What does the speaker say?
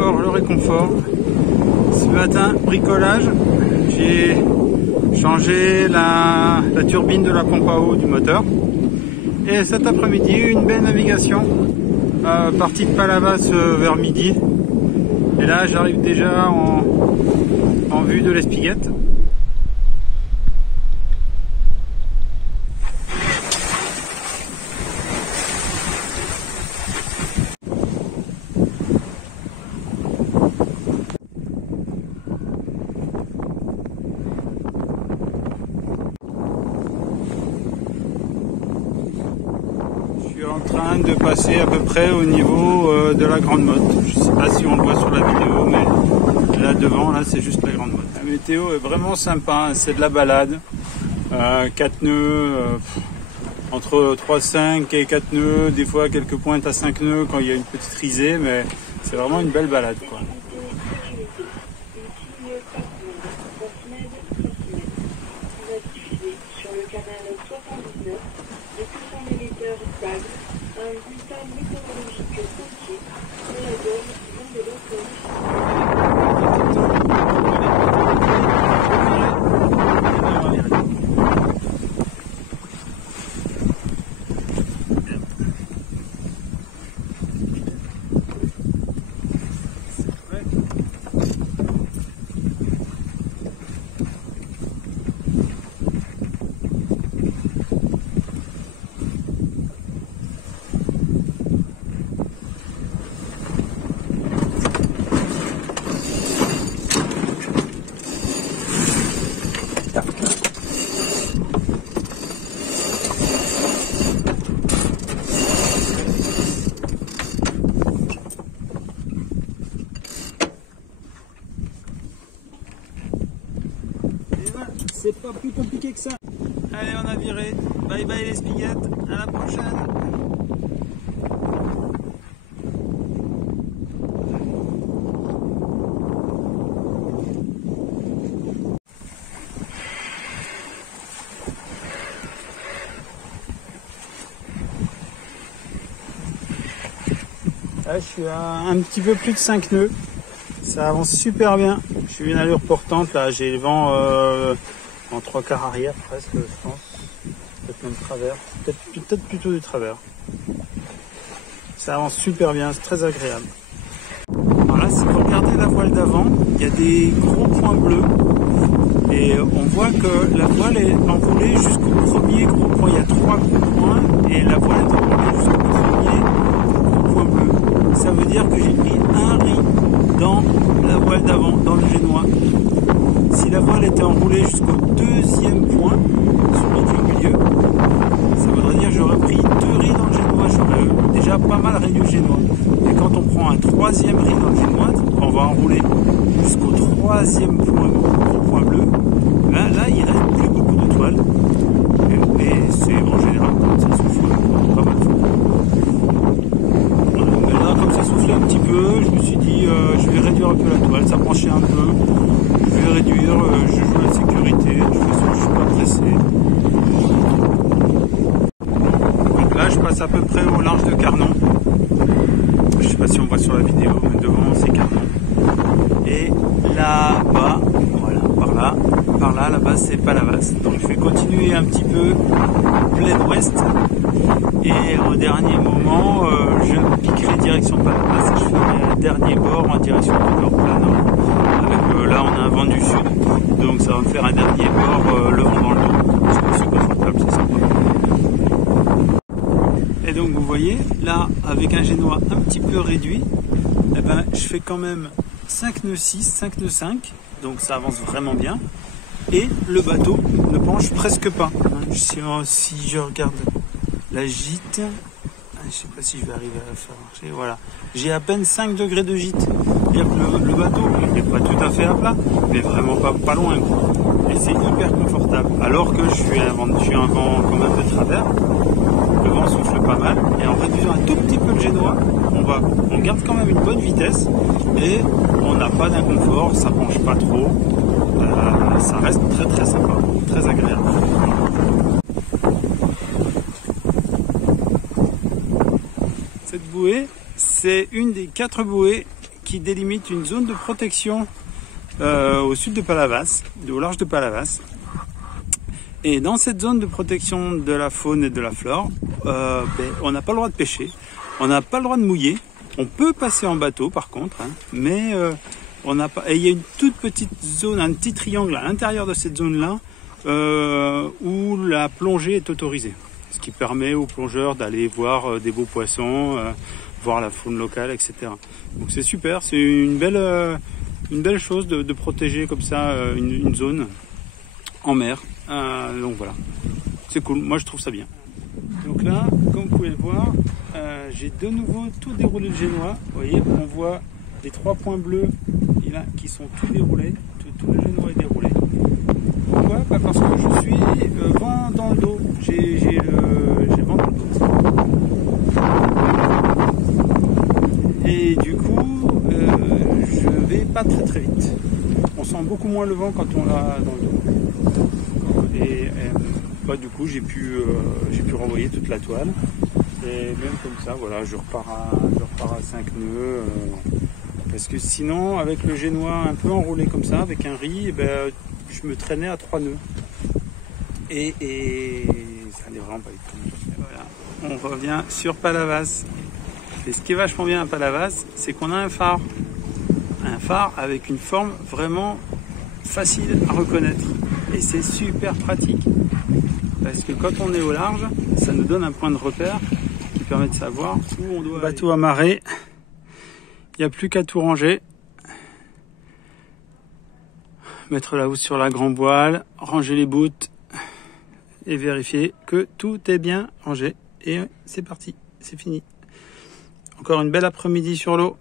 confort, le réconfort. Ce matin, bricolage, j'ai changé la turbine de la pompe à eau du moteur. Et cet après-midi, une belle navigation, partie de Palavas vers midi. Et là, j'arrive déjà en vue de l'Espiguette. En train de passer à peu près au niveau de la Grande Motte. Je ne sais pas si on le voit sur la vidéo, mais là devant, là c'est juste la Grande Motte. La météo est vraiment sympa, hein, c'est de la balade. 4 nœuds, entre 3,5 et 4 nœuds, des fois quelques pointes à 5 nœuds quand il y a une petite risée, mais c'est vraiment une belle balade, quoi. Un résultat météorologique côtier de la zone vient de l'océan. C'est pas plus compliqué que ça. Allez, on a viré. Bye bye l'Espiguette. À la prochaine. Là, je suis à un petit peu plus de 5 nœuds. Ça avance super bien. Je suis une allure portante. Là, j'ai le vent en 3/4 arrière presque, je pense. Peut-être même travers. Peut-être plutôt du travers. Ça avance super bien, c'est très agréable. Alors là, si vous regardez la voile d'avant, il y a des gros points bleus. Et on voit que la voile est enroulée jusqu'au premier gros point. Il y a 3 gros points et la voile est enroulée jusqu'au premier gros point bleu. Ça veut dire que j'ai pris un riz dans la voile d'avant, dans le génois. Si la voile était enroulée jusqu'au deuxième point, celui du milieu, ça voudrait dire que j'aurais pris 2 riz dans le génois. J'aurais déjà pas mal réduit le génois. Et quand on prend un 3e riz dans le génois, on va enrouler jusqu'au 3e point bleu, là il reste plus beaucoup de toile. Et c'est en général quand ça souffle pas mal fort. Mais là, comme ça soufflait un petit peu, je me suis dit je vais réduire un peu la toile, ça penchait un peu. Je vais réduire, je joue la sécurité, de toute façon je suis pas pressé. Donc là je passe à peu près au large de Carnon. Je sais pas si on voit sur la vidéo, mais devant c'est Carnon. Et là-bas, voilà, par là, là-bas c'est Palavas. Donc je vais continuer un petit peu plein ouest. Et au dernier moment, je piquerai direction Palavas et je ferai un dernier bord en direction de Nord-Plano. Là on a un vent du sud, donc ça va me faire un dernier bord, le vent dans le dos. C'est confortable, c'est sympa. Et donc vous voyez, là avec un génois un petit peu réduit, eh ben, je fais quand même 5 nœuds 6, 5 nœuds 5, donc ça avance vraiment bien. Et le bateau ne penche presque pas. Si je regarde la gîte, je ne sais pas si je vais arriver à la faire marcher, voilà. J'ai à peine 5 degrés de gîte. C'est-à-dire que le bateau n'est pas tout à fait à plat, mais vraiment pas loin, quoi. Et c'est hyper confortable. Alors que je suis un vent quand même de travers. Le vent souffle pas mal. Et en réduisant un tout petit peu le génois, on garde quand même une bonne vitesse. Et on n'a pas d'inconfort, ça penche pas trop. Ça reste très très sympa, très agréable. Cette bouée, c'est une des 4 bouées qui délimite une zone de protection au sud de Palavas, au large de Palavas. Et dans cette zone de protection de la faune et de la flore, on n'a pas le droit de pêcher, on n'a pas le droit de mouiller. On peut passer en bateau par contre, hein, mais on n'a pas. Et il y a une toute petite zone, un petit triangle à l'intérieur de cette zone-là où la plongée est autorisée, ce qui permet aux plongeurs d'aller voir des beaux poissons, voir la faune locale, etc. Donc c'est super, c'est une belle chose de protéger comme ça une zone en mer. Donc voilà, c'est cool, moi je trouve ça bien. Donc là, comme vous pouvez le voir, j'ai de nouveau tout déroulé le génois. Vous voyez, on voit les 3 points bleus qui sont tout déroulés, tout le génois est déroulé. Pourquoi? Parce que je suis vent dans le dos, j'ai vent dans le dos. Et du coup, je vais pas très vite. On sent beaucoup moins le vent quand on l'a dans le dos. Et du coup, j'ai pu renvoyer toute la toile. Et même comme ça, voilà, je repars à 5 nœuds. Parce que sinon, avec le génois un peu enroulé comme ça, avec un riz, je me traînais à 3 nœuds. Et ça n'allait vraiment pas vite. Voilà, on revient sur Palavas. Et ce qui est vachement bien à Palavas, c'est qu'on a un phare. Un phare avec une forme vraiment facile à reconnaître. Et c'est super pratique. Parce que quand on est au large, ça nous donne un point de repère qui permet de savoir où on doit aller. Bateau amarré, il n'y a plus qu'à tout ranger. Mettre la housse sur la grande voile, ranger les bouts et vérifier que tout est bien rangé. Et c'est parti, c'est fini. Encore une belle après-midi sur l'eau.